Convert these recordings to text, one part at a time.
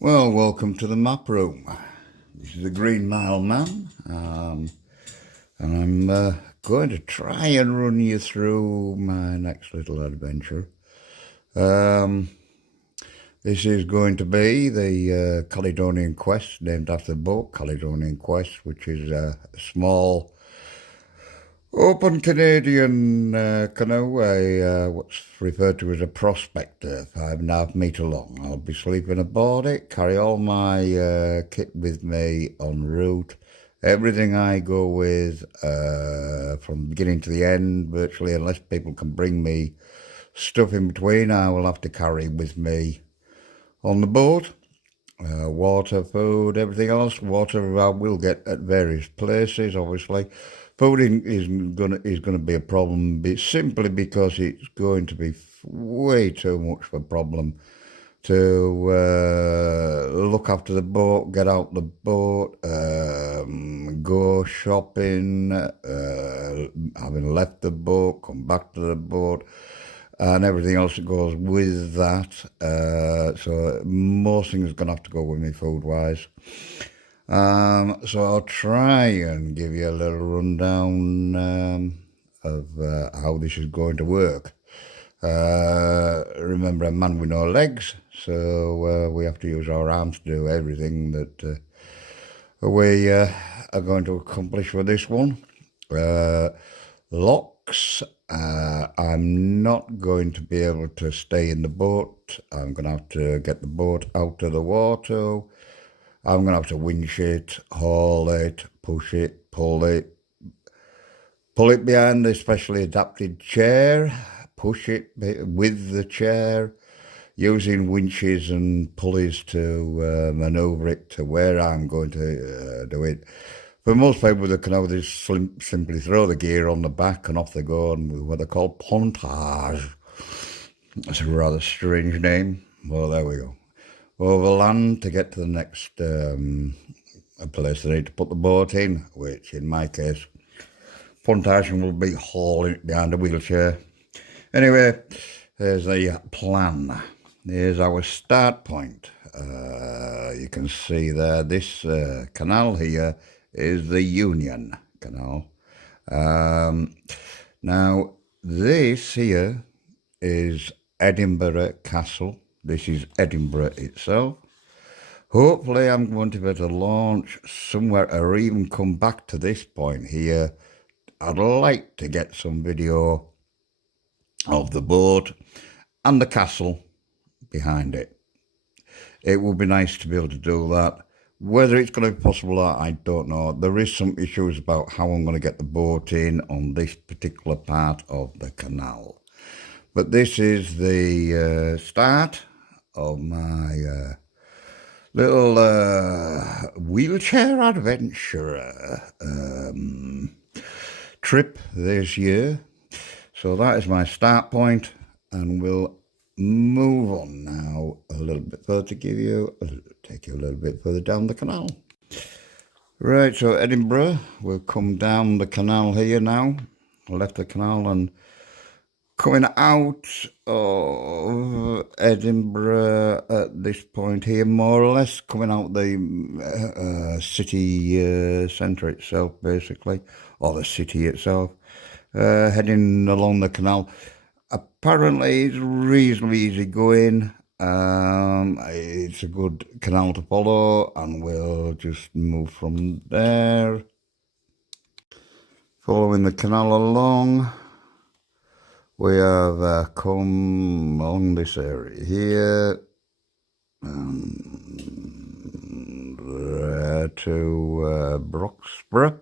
Well, welcome to the map room. This is the Green Mile Man, and I'm going to try and run you through my next little adventure. This is going to be the Caledonian Quest, named after the boat Caledonian Quest, which is a small open Canadian canoe, what's referred to as a prospector, 5.5 metre long. I'll be sleeping aboard it, carry all my kit with me en route. Everything I go with from the beginning to the end, virtually, unless people can bring me stuff in between, I will have to carry with me on the boat. Water, food, everything else. Water I will get at various places, obviously. Food is gonna be a problem, simply because it's going to be way too much of a problem to look after the boat, get out the boat, go shopping, having left the boat, come back to the boat, and everything else that goes with that. So most things are going to have to go with me food-wise. So I'll try and give you a little rundown of how this is going to work. Remember, a man with no legs, so we have to use our arms to do everything that we are going to accomplish with this one. Locks. I'm not going to be able to stay in the boat. I'm going to have to get the boat out of the water. I'm going to have to winch it, haul it, push it, pull it behind a specially adapted chair, push it with the chair, using winches and pulleys to manoeuvre it to where I'm going to do it. For most people with a canoe, they simply throw the gear on the back and off they go, and with what they call pontage. That's a rather strange name. Well, there we go. Over land to get to the next place they need to put the boat in, which in my case, pontage will be hauling it behind a wheelchair. Anyway, there's the plan. Here's our start point. You can see there, this canal here is the Union Canal. Now, this here is Edinburgh Castle. This is Edinburgh itself. Hopefully I'm going to be able to launch somewhere or even come back to this point here. I'd like to get some video of the boat and the castle behind it. It would be nice to be able to do that. Whether it's going to be possible or not, I don't know. There is some issues about how I'm going to get the boat in on this particular part of the canal. But this is the start of my little wheelchair adventure trip this year. So that is my start point, and we'll move on now a little bit further to take you a little bit further down the canal. Right, so Edinburgh, we've come down the canal here now. I left the canal and coming out of Edinburgh at this point here, more or less, coming out the city centre itself, basically, or the city itself, heading along the canal. Apparently, it's reasonably easy going. It's a good canal to follow, and we'll just move from there. Following the canal along, we have come along this area here to Broxborough.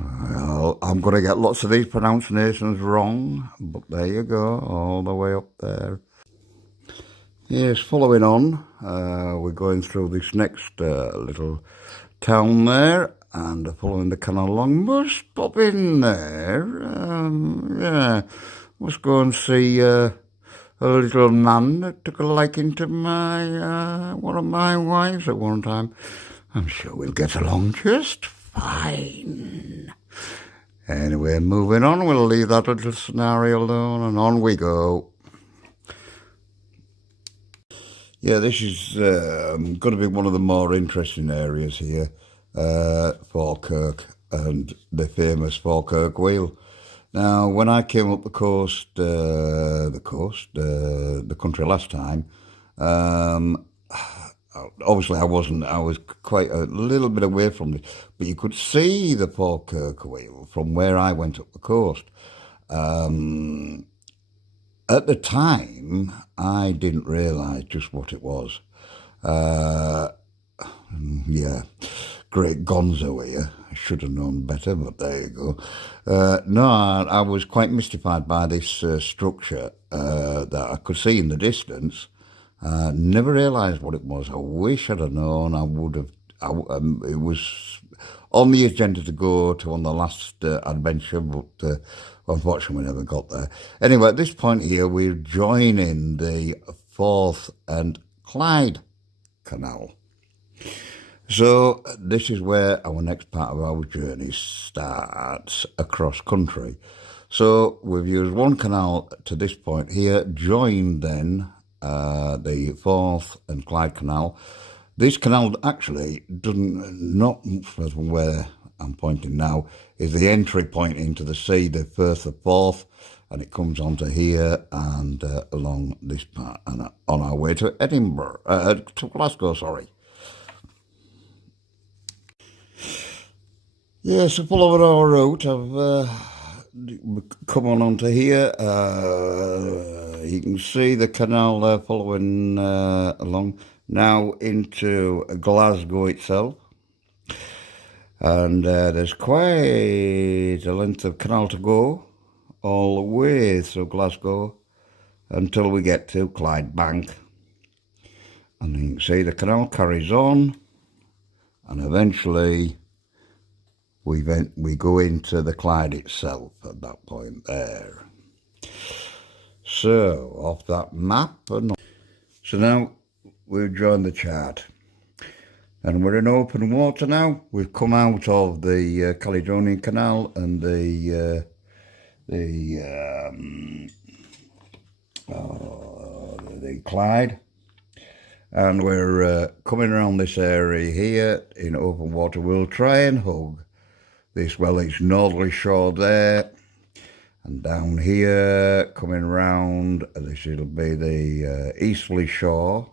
Well, I'm going to get lots of these pronunciations wrong, but there you go, all the way up there. Yes, following on, we're going through this next little town there, and following the canal along. We'll stop in there. Yeah, let's go and see a little man that took a liking to my one of my wives at one time. I'm sure we'll get along just fine. Anyway, moving on, we'll leave that little scenario alone, and on we go. Yeah, this is going to be one of the more interesting areas here, Falkirk and the famous Falkirk Wheel. Now, when I came up the country last time, um, obviously I was quite a little bit away from it, but you could see the Falkirk Wheel from where I went up the coast. Um, at the time, I didn't realise just what it was. Uh, yeah, great gonzo here. I should have known better, but there you go. No, I was quite mystified by this structure that I could see in the distance. Never realised what it was. I wish I'd have known. I would have. It was on the agenda to go to on the last adventure, but unfortunately we never got there. Anyway, at this point here, we're joining the Forth and Clyde Canal. So this is where our next part of our journey starts across country. So we've used one canal to this point here, joined then the Forth and Clyde Canal. This canal actually not from where I'm pointing now, is the entry point into the sea, the Firth of Forth, and it comes onto here and along this part and on our way to Edinburgh, to Glasgow, sorry. Yeah, so following our route, I've come on onto here. You can see the canal there following along now into Glasgow itself. And there's quite a length of canal to go all the way through Glasgow until we get to Clyde Bank. And you can see the canal carries on, and eventually we go into the Clyde itself at that point there. So, off that map, so now we've joined the chart. And we're in open water now. We've come out of the Caledonian Canal and the Clyde. And we're coming around this area here in open water. We'll try and hug this Welsh northerly shore there. And down here, coming round, this will be the easterly shore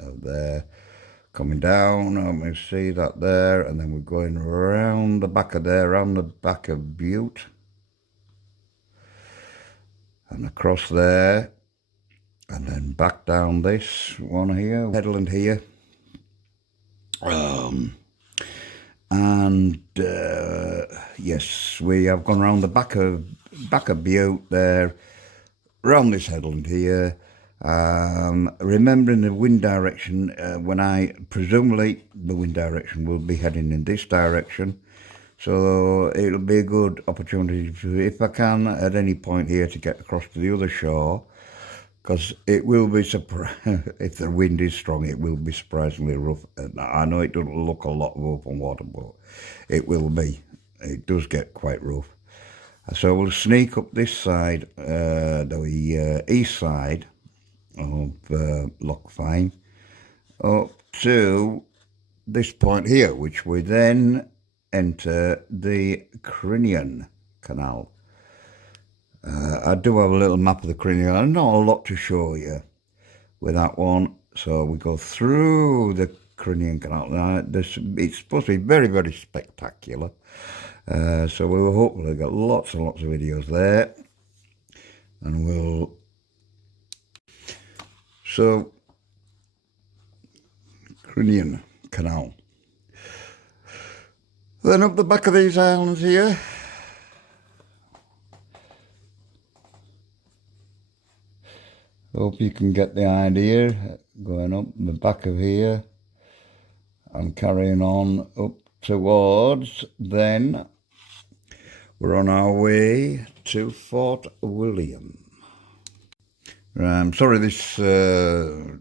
of there. Coming down, and we see that there, and then we're going around the back of there, around the back of Butte, and across there, and then back down this one here, headland here, yes, we have gone around the back of Butte there, around this headland here. Remembering the wind direction, when presumably the wind direction will be heading in this direction, so it'll be a good opportunity if I can at any point here to get across to the other shore, because it will be if the wind is strong, it will be surprisingly rough. And I know it doesn't look a lot of open water, but it will be. It does get quite rough. So we'll sneak up this side, the east side of Loch Fyne, up to this point here, which we then enter the Caledonian Canal. I do have a little map of the Caledonian. Not a lot to show you with that one. So we go through the Caledonian Canal. Now, it's supposed to be very, very spectacular. So we will hopefully get lots and lots of videos there. And we'll... So, Caledonian Canal. Then up the back of these islands here, hope you can get the idea, going up the back of here and carrying on up towards, then we're on our way to Fort William. Sorry, this little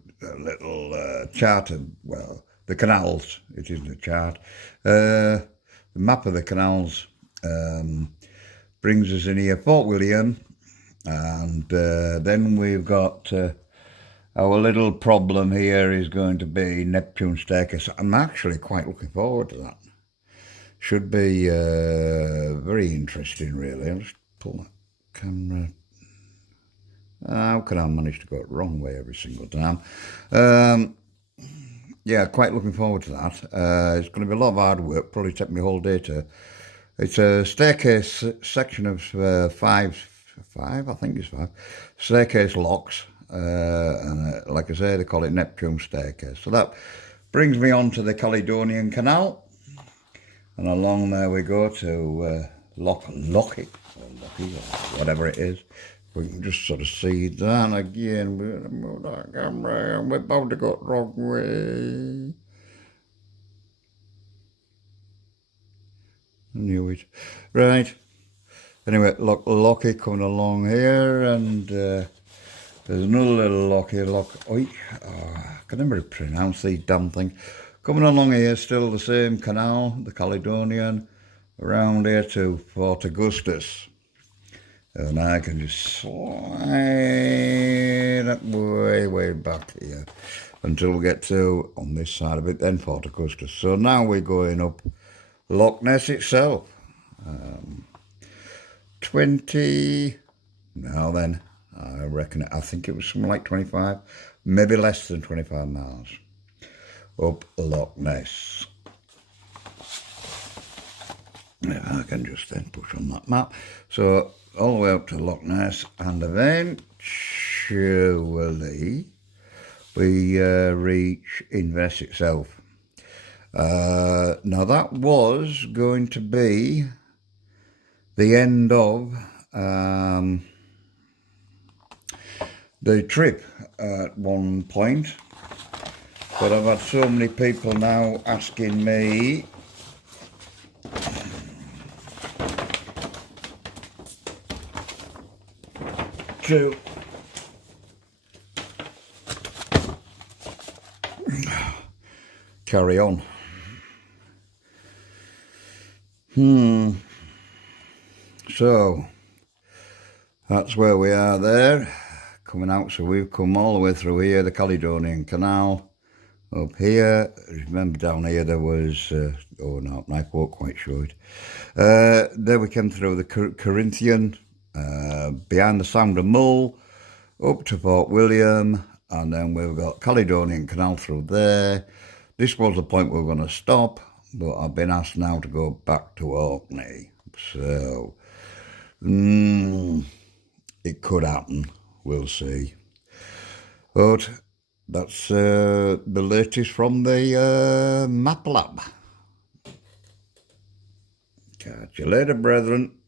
chart of, well, the canals, it isn't a chart. The map of the canals brings us in here, Fort William, and then we've got Our little problem here is going to be Neptune Staircase. I'm actually quite looking forward to that. Should be very interesting, really. I'll just pull that camera. How can I manage to go it wrong way every single time? Yeah, quite looking forward to that. It's going to be a lot of hard work. Probably take me a whole day to. It's a staircase section of five, I think it's five, staircase locks. And like I say, they call it Neptune Staircase. So that brings me on to the Caledonian Canal. And along there we go to Lochie, or whatever it is. We can just sort of see that again. We're going to move that camera and we're about to go the wrong way. I knew it. Right. Anyway, look, Lochie coming along here, and there's another little Lochie. I can never pronounce these damn things. Coming along here, still the same canal, the Caledonian, around here to Fort Augustus. And I can just slide up way back here until we get to, on this side of it, then Fort Augustus. So now we're going up Loch Ness itself. 20, now then, I reckon, I think it was something like 25, maybe less than 25 miles up Loch Ness. I can just then push on that map. So all the way up to Loch Ness, and eventually we reach Inverness itself. Now that was going to be the end of the trip at one point, but I've had so many people now asking me to carry on. So that's where we are there, coming out. So we've come all the way through here, the Caledonian Canal. Up here, remember down here there was, oh no, I won't quite show it. There we came through the Corinthian, behind the Sound of Mull, up to Fort William, and then we've got Caledonian Canal through there. This was the point we were going to stop, but I've been asked now to go back to Orkney. So, it could happen, we'll see. But that's the latest from the Map Lab. Catch you later, brethren.